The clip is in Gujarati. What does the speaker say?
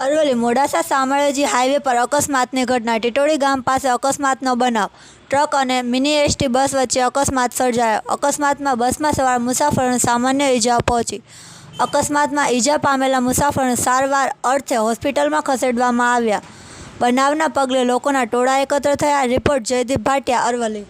અરવલ્લી મોડાસા શામળાજી હાઈવે પર અકસ્માતની ઘટના. ટીટોડી ગામ પાસે અકસ્માતનો બનાવ. ટ્રક અને મિની એસટી બસ વચ્ચે અકસ્માત સર્જાયો. અકસ્માતમાં બસમાં સવાર મુસાફરોને સામાન્ય ઈજાઓ પહોંચી. અકસ્માતમાં ઈજા પામેલા મુસાફરોને સારવાર અર્થે હોસ્પિટલમાં ખસેડવામાં આવ્યા. બનાવના પગલે લોકોના ટોળા એકત્ર થયા. રિપોર્ટ જયદીપ ભાટિયા, અરવલ્લી.